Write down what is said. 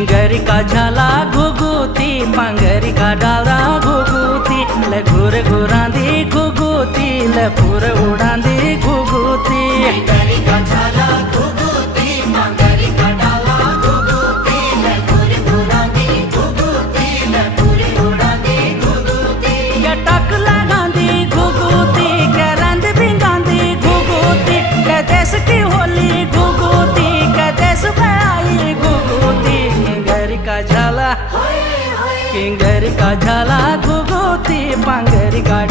किंगरी का झाला घुघुती पंगरी का डाला घुघुती ले घुर घुरांदी घुघुती ले पूर उड़ांदी घुघुती किंगरी का झाला घुघुती पंगरी का डाला घुघुती ले घुर घुरांदी घुघुती ले पूर उड़ांदी घुघुती टक लगांदी घुघुती के रंद भिंगांदी घुघुती के देश की होली घुघुती के देश में आई घुघुती किंगरी का झाला घुघुती पंगरी का